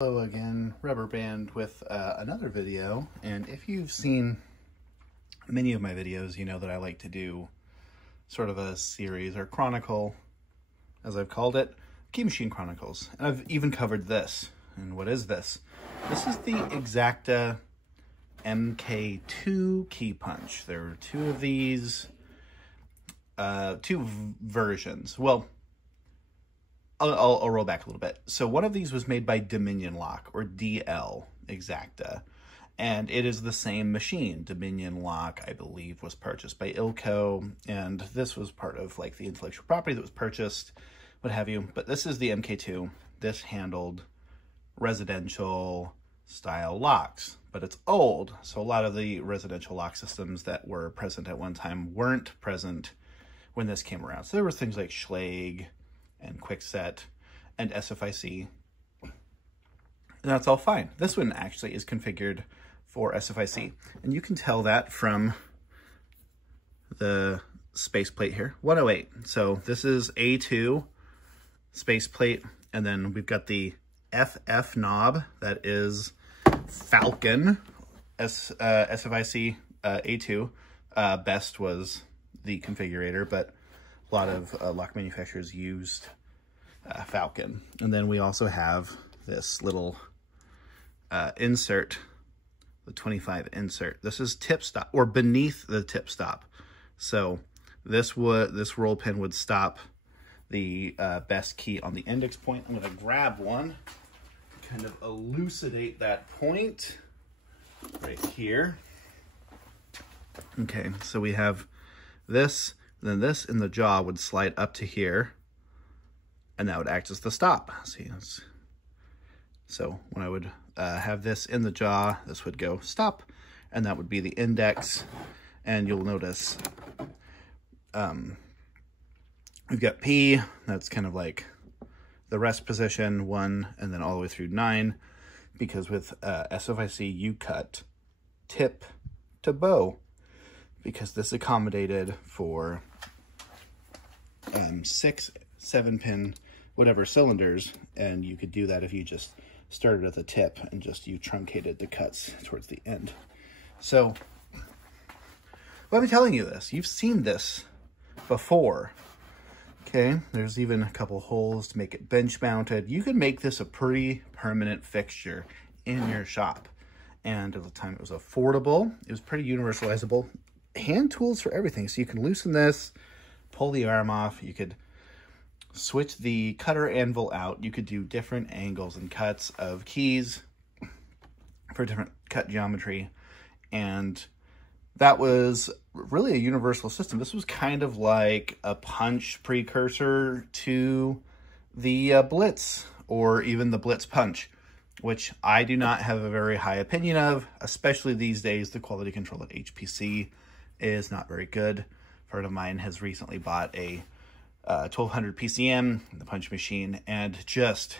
Hello again, Rubber Band with another video. And if you've seen many of my videos, you know that I like to do sort of a series or chronicle, as I've called it, Machine Chronicles. And I've even covered this. And what is this? This is the Exacta MK2 key punch. There are two of these, two versions. Well, I'll roll back a little bit. So one of these was made by Dominion Lock, or DL Exacta, and it is the same machine. Dominion Lock, I believe, was purchased by Ilco, and this was part of like the intellectual property that was purchased, what have you. But this is the MK2. This handled residential style locks, but it's old, so a lot of the residential lock systems that were present at one time weren't present when this came around. So there were things like Schlage and Quickset and SFIC, and that's all fine. This one actually is configured for SFIC, and you can tell that from the space plate here, 108. So this is A2 space plate, and then we've got the FF knob, that is Falcon SFIC A2. Best was the configurator, but a lot of lock manufacturers used Falcon. And then we also have this little insert, the 25 insert. This is tip stop, or beneath the tip stop. So this roll pin would stop the best key on the index point. I'm gonna grab one, kind of elucidate that point right here. Okay, so we have this. Then this in the jaw would slide up to here, and that would act as the stop. See, so when I would have this in the jaw, this would go stop, and that would be the index. And you'll notice we've got P, that's kind of like the rest position, 1, and then all the way through 9, because with SFIC you cut tip to bow, because this accommodated for 6, 7 pin, whatever cylinders, and you could do that if you just started at the tip and just you truncated the cuts towards the end. So, why am I telling you this? You've seen this before. Okay, there's even a couple holes to make it bench mounted. You could make this a pretty permanent fixture in your shop. And at the time it was affordable, it was pretty universalizable. Hand tools for everything. So you can loosen this, pull the arm off, you could switch the cutter anvil out, you could do different angles and cuts of keys for different cut geometry, and that was really a universal system. This was kind of like a punch precursor to the Blitz, or even the Blitz punch, which I do not have a very high opinion of, especially these days. The quality control at HPC is not very good. A friend of mine has recently bought a 1200 PCM, the punch machine, and just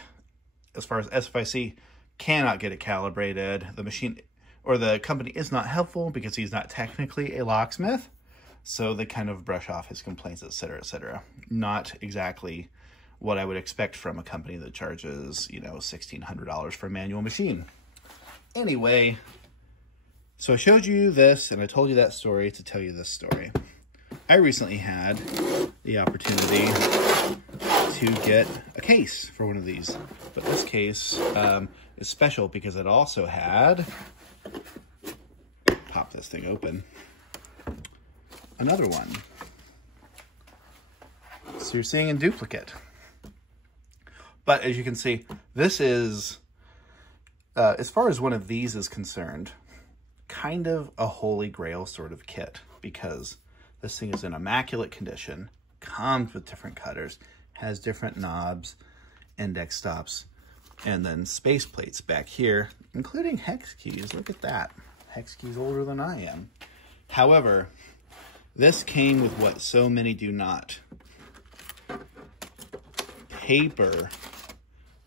as far as SFIC, cannot get it calibrated. The machine or the company is not helpful because he's not technically a locksmith, so they kind of brush off his complaints, etc., etc. Not exactly what I would expect from a company that charges, you know, $1,600 for a manual machine. Anyway, so I showed you this, and I told you that story to tell you this story. I recently had the opportunity to get a case for one of these, but this case is special because it also had, pop this thing open, another one. So you're seeing in duplicate. But as you can see, this is, as far as one of these is concerned, kind of a holy grail sort of kit, because this thing is in immaculate condition, comes with different cutters, has different knobs, index stops, and then space plates back here, including hex keys. Look at that. Hex keys older than I am. However, this came with what so many do not. Paper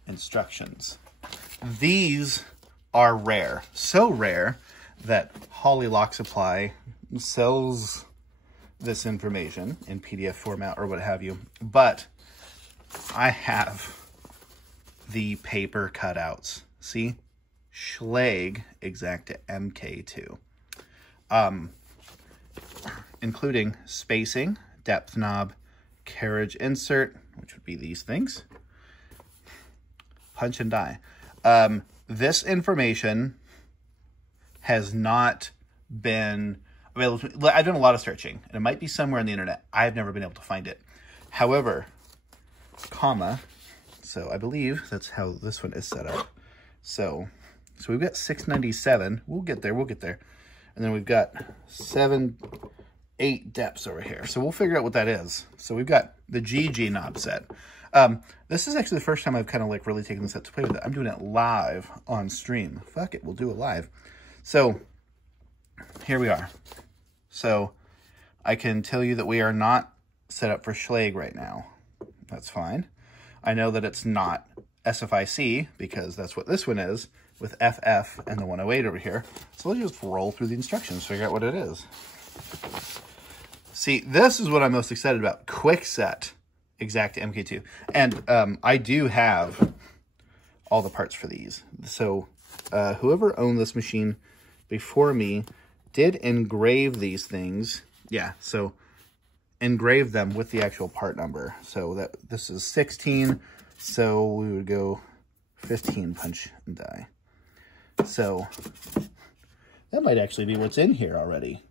instructions. These are rare. So rare that Holly Lock Supply sells this information in PDF format or what have you, but I have the paper cutouts See? Schlage exacta MK2. Including spacing, depth knob, carriage insert, which would be these things, punch and die. This information has not been available. I've done a lot of searching, and it might be somewhere on the internet. I've never been able to find it. However, so I believe that's how this one is set up. So we've got 697. We'll get there. And then we've got 7, 8 depths over here. So we'll figure out what that is. So we've got the GG knob set. This is actually the first time I've kind of like really taken this set to play with it. I'm doing it live on stream. Fuck it, we'll do it live. So here we are. So I can tell you that we are not set up for Schlage right now. That's fine. I know that it's not SFIC because that's what this one is with FF and the 108 over here. So let's just roll through the instructions, figure out what it is. See, this is what I'm most excited about. Quick set exacta MK2. And I do have all the parts for these. So whoever owned this machine before me did engrave these things. Yeah, so engrave them with the actual part number. So that this is 16, so we would go 15 punch and die. So that might actually be what's in here already.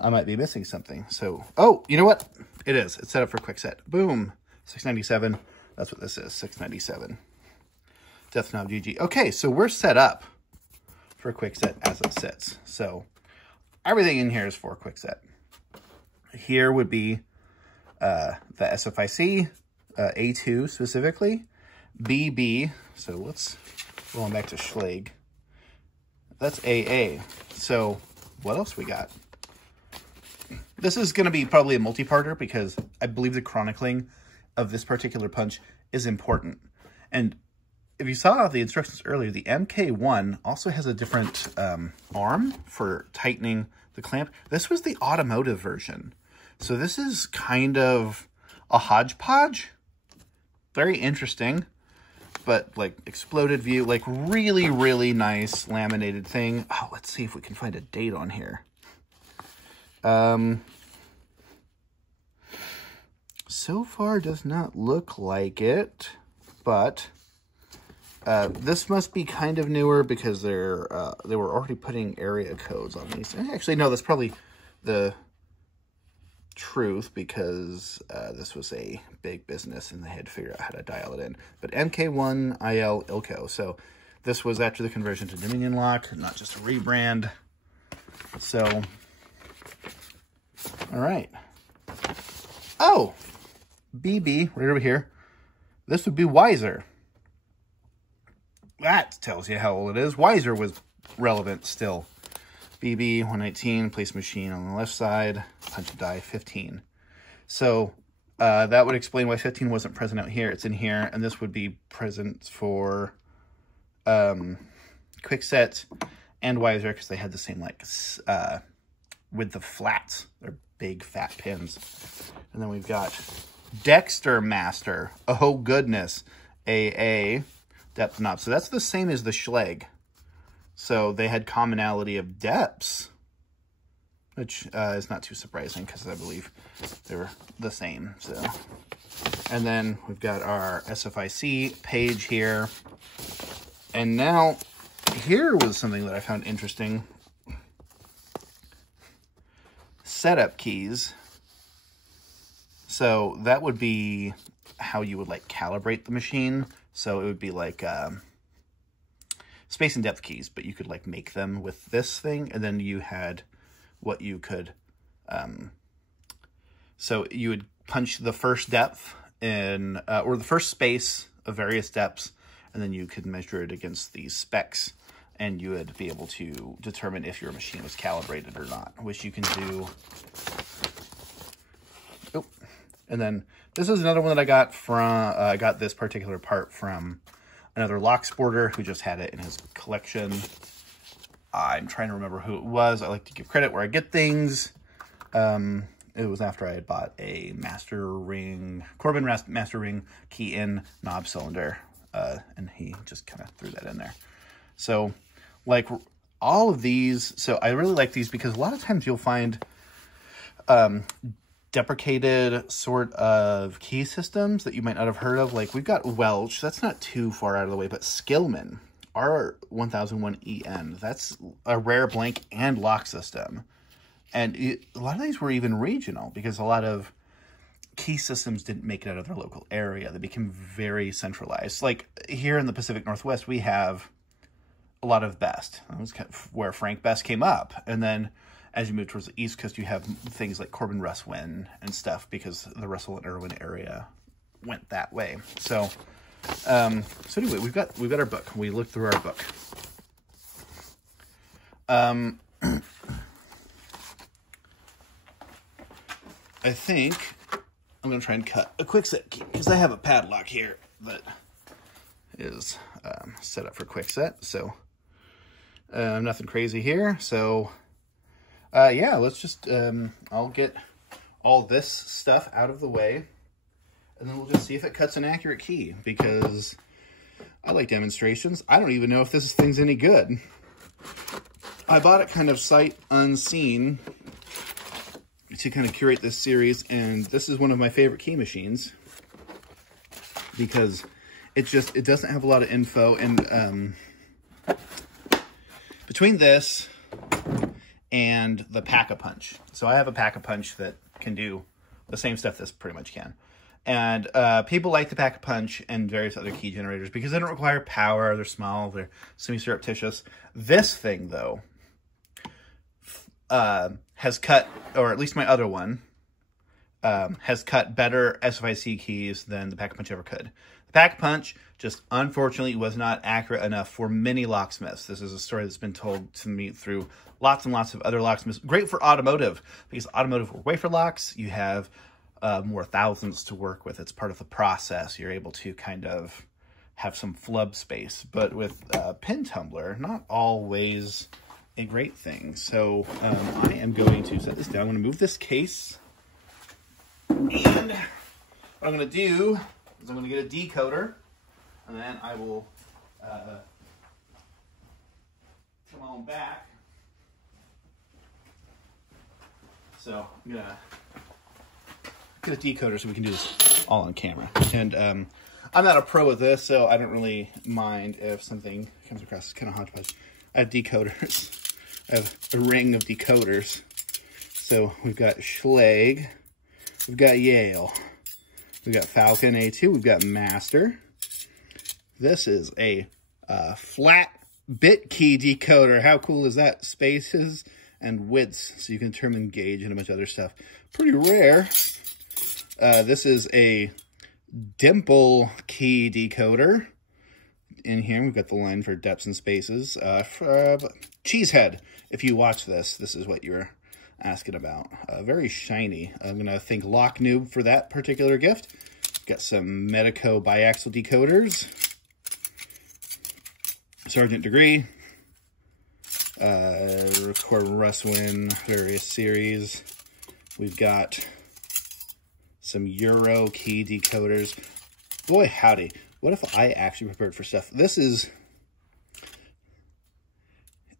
I might be missing something. So, oh, you know what? It is. It's set up for quick set. Boom. 697. That's what this is. 697. Depth knob GG. Okay, so we're set up for quick set as it sits. So everything in here is for quick set. Here would be the SFIC, A2 specifically, BB. So let's going back to Schlage. That's AA. So what else we got? This is going to be probably a multi-parter because I believe the chronicling of this particular punch is important. And if you saw the instructions earlier, the MK1 also has a different arm for tightening the clamp. This was the automotive version. So this is kind of a hodgepodge. Very interesting, but like exploded view, like really, really nice laminated thing. Oh, let's see if we can find a date on here. So far does not look like it, but this must be kind of newer because they were already putting area codes on these. Actually, no, that's probably the truth because this was a big business and they had to figure out how to dial it in. But MK1 IL Ilco. So this was after the conversion to Dominion Lock, not just a rebrand. So, all right. Oh, BB right over here. This would be Wiser. That tells you how old it is. Wiser was relevant still. BB 119, place machine on the left side, punch and die 15. So that would explain why 15 wasn't present out here. It's in here, and this would be present for quick set and Wiser because they had the same like with the flats. They're big fat pins. And then we've got Dexter Master. Oh goodness, AA depth knob. So that's the same as the Schlage. So they had commonality of depths, which is not too surprising because I believe they were the same. So, and then we've got our SFIC page here. And now here was something that I found interesting. Setup keys. So that would be how you would like calibrate the machine. So it would be like space and depth keys, but you could like make them with this thing, and then you had what you could so you would punch the first depth in or the first space of various depths, and then you could measure it against these specs, and you would be able to determine if your machine was calibrated or not, which you can do. Oh, and then this is another one that I got from I got this particular part from another lock sporter who just had it in his collection. I'm trying to remember who it was. I like to give credit where I get things. It was after I had bought a Master Ring, Corbin Master Ring key-in knob cylinder. and he just kind of threw that in there. So like all of these, so I really like these because a lot of times you'll find deprecated sort of key systems that you might not have heard of. Like we've got Welch, that's not too far out of the way, but Skillman, R1001EN, that's a rare blank and lock system. And a lot of these were even regional because a lot of key systems didn't make it out of their local area. They became very centralized. Like here in the Pacific Northwest, we have a lot of Best. That was kind of where Frank Best came up. And then as you move towards the East Coast, you have things like Corbin Russwin and stuff because the Russell and Irwin area went that way. So, so anyway, we've got our book. We looked through our book. I think I'm going to try and cut a quick set key because I have a padlock here that is set up for quick set. So nothing crazy here. So yeah, let's just, I'll get all this stuff out of the way and then we'll just see if it cuts an accurate key because I like demonstrations. I don't even know if this thing's any good. I bought it kind of sight unseen to kind of curate this series, and this is one of my favorite key machines because it doesn't have a lot of info, and between this and the Pack-a-Punch. So I have a Pack-a-Punch that can do the same stuff this pretty much can. And people like the Pack-a-Punch and various other key generators because they don't require power, they're small, they're semi-surreptitious. This thing, though, has cut, or at least my other one, has cut better SFIC keys than the Pack-a-Punch ever could. The Pack-a-Punch just unfortunately was not accurate enough for many locksmiths. This is a story that's been told to me through lots and lots of other locksmiths. Great for automotive, because automotive wafer locks, you have more thousands to work with. It's part of the process. You're able to kind of have some flub space. But with pin tumbler, not always a great thing. So I am going to set this down. I'm going to move this case. And what I'm going to do is I'm going to get a decoder. And then I will come on back. So I'm going to get a decoder so we can do this all on camera. And I'm not a pro at this, so I don't really mind if something comes across as kind of hodgepodge. I have decoders. I have a ring of decoders. So we've got Schlage, we've got Yale, we've got Falcon A2, we've got Master. This is a flat bit key decoder. How cool is that? Spaces and widths, so you can determine gauge and a bunch of other stuff. Pretty rare. This is a dimple key decoder. In here, we've got the line for depths and spaces. Cheesehead. If you watch this, this is what you're asking about. Very shiny. I'm going to thank Lock Noob for that particular gift. Got some Medico biaxial decoders. Sergeant Degree. Corbin Russwin, various series. We've got some Euro key decoders. Boy, howdy. What if I actually prepared for stuff? This is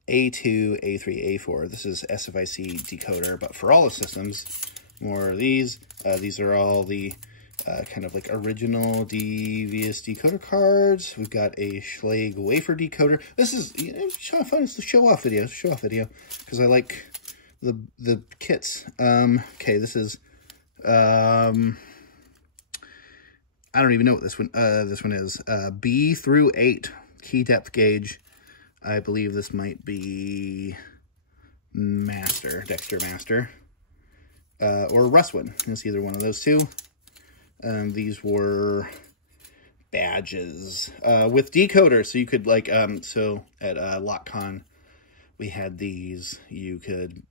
A2, A3, A4. This is SFIC decoder, but for all the systems, more of these. These are all the kind of like original devious decoder cards. We've got a Schlage wafer decoder. This is, you know, it's kind of fun. It's the show-off video. Because I like the kits. Okay, this is, I don't even know what this one is. B through 8 key depth gauge. I believe this might be Master, Dexter Master, or Russwin. It's either one of those two. These were badges with decoders, so you could like so at LockCon we had these. You could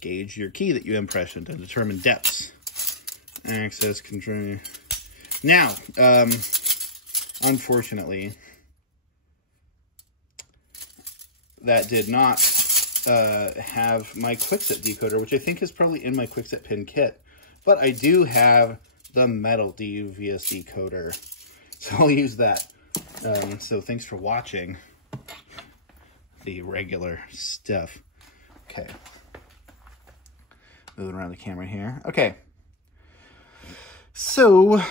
gauge your key that you impressioned and determine depths, access control. Now, unfortunately, that did not have my quickset decoder, which I think is probably in my quickset pin kit. But I do have the metal devious decoder. So I'll use that. So thanks for watching the regular stuff. Okay. Moving around the camera here. Okay. So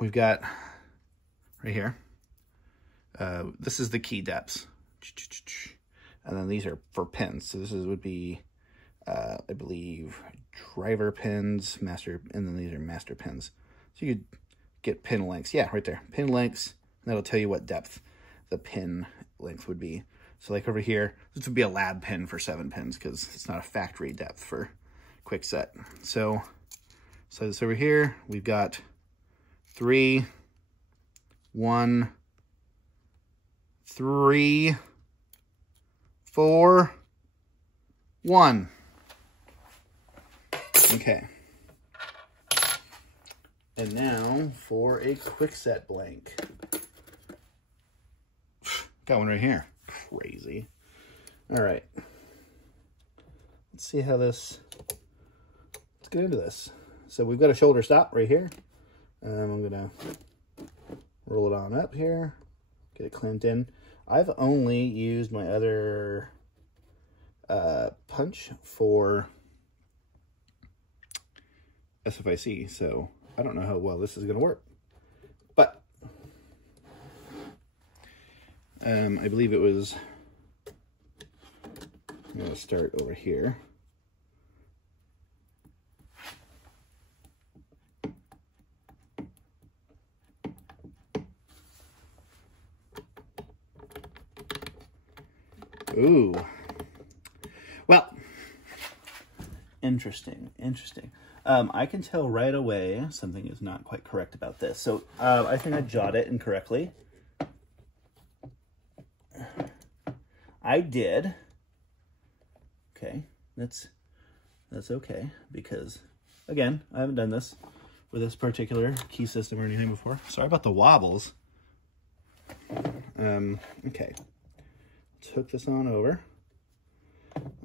we've got right here. This is the key depths. And then these are for pins. So this would be, I believe, driver pins, master, and then these are master pins. So you could get pin lengths. Yeah, right there. Pin lengths. That'll tell you what depth the pin length would be. So like over here, this would be a lab pin for 7 pins because it's not a factory depth for quick set. So this over here, we've got 3, 1, 3, 4, 1. Okay. And now for a quick set blank. Got one right here. Crazy. All right. Let's see how this, let's get into this. So we've got a shoulder stop right here. I'm going to roll it on up here, get it clamped in. I've only used my other punch for SFIC, so I don't know how well this is going to work. But I believe it was, I'm going to start over here. Ooh. Well, interesting. I can tell right away something is not quite correct about this. So I think I jotted it incorrectly. I did. Okay, that's okay, because again, I haven't done this with this particular key system or anything before. Sorry about the wobbles. Okay. Let's hook this on over.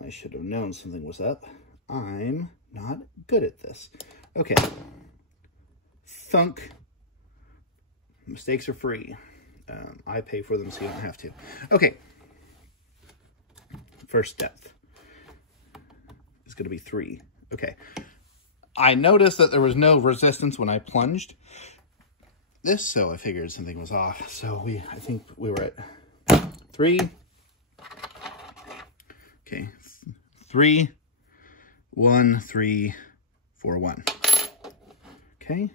I should have known something was up. I'm not good at this. Okay. Thunk. Mistakes are free. I pay for them so you don't have to. Okay. First depth is going to be 3. Okay. I noticed that there was no resistance when I plunged this, so I figured something was off. So I think we were at 3. Okay, 3, 1, 3, 4, 1. Okay.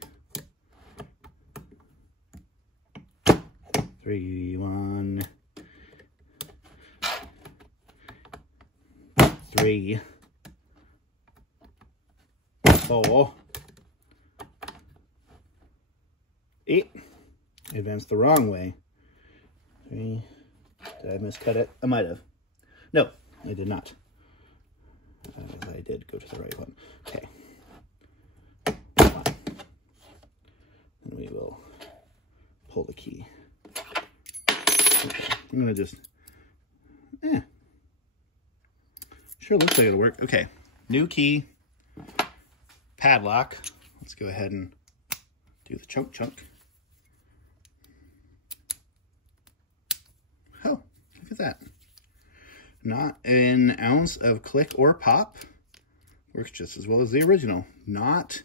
3, 1, 3, 4, 8. Advanced the wrong way. 3. Did I miscut it? I might have. No, I did not. I did go to the right one. Okay. And we will pull the key. Okay. I'm going to just, sure looks like it'll work. Okay. New key. Padlock. Let's go ahead and do the chunk. Oh, look at that. Not an ounce of click or pop. Works just as well as the original. Not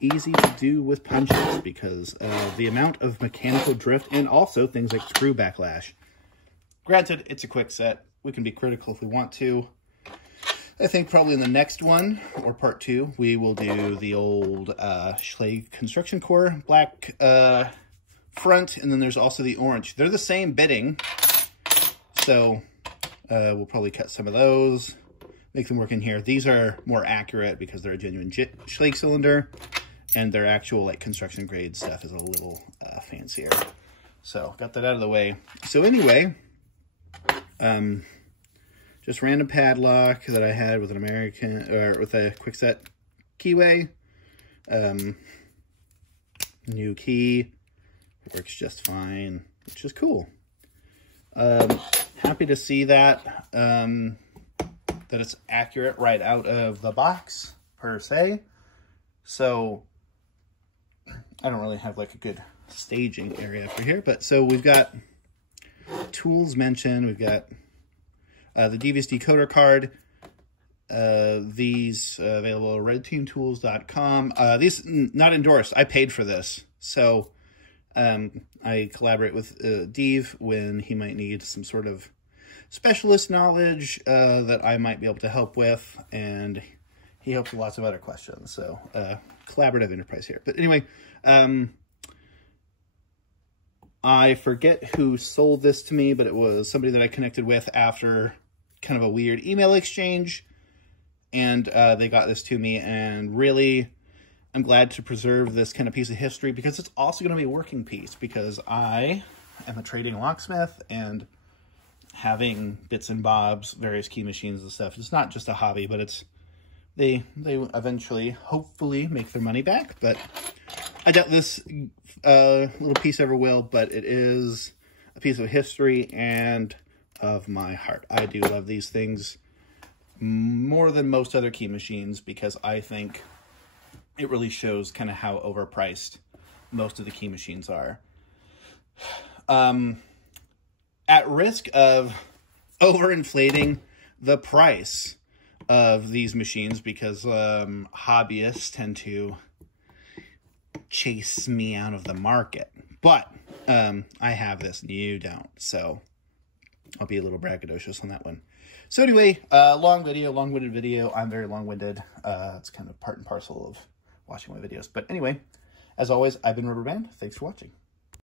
easy to do with punches because of the amount of mechanical drift and also things like screw backlash. Granted, it's a quick set. We can be critical if we want to. I think probably in the next one, or part 2, we will do the old Schlage Construction Core black front, and then there's also the orange. They're the same bitting, so we'll probably cut some of those, make them work in here. These are more accurate because they're a genuine Schlage cylinder, and their actual like construction grade stuff is a little fancier. So got that out of the way. So anyway, just random padlock that I had with an American, or with a quickset keyway. New key, it works just fine, which is cool. Happy to see that, that it's accurate right out of the box, per se. So, I don't really have like a good staging area for here. But so we've got tools mentioned. We've got the Devious Decoder card. These available at redteamtools.com. These not endorsed. I paid for this. So I collaborate with Dave when he might need some sort of specialist knowledge that I might be able to help with, and he helps with lots of other questions. So collaborative enterprise here. But anyway, I forget who sold this to me, but it was somebody that I connected with after kind of a weird email exchange, and they got this to me, and really I'm glad to preserve this kind of piece of history because it's also going to be a working piece, because I am a trading locksmith, and having bits and bobs, various key machines and stuff, it's not just a hobby, but it's they eventually hopefully make their money back. But I doubt this little piece ever will, but it is a piece of history and of my heart. I do love these things more than most other key machines because I think it really shows kind of how overpriced most of the key machines are. At risk of overinflating the price of these machines because hobbyists tend to chase me out of the market. But I have this and you don't, so I'll be a little braggadocious on that one. So anyway, long-winded video. I'm very long-winded. It's kind of part and parcel of watching my videos. But anyway, as always, I've been Rubberband. Thanks for watching.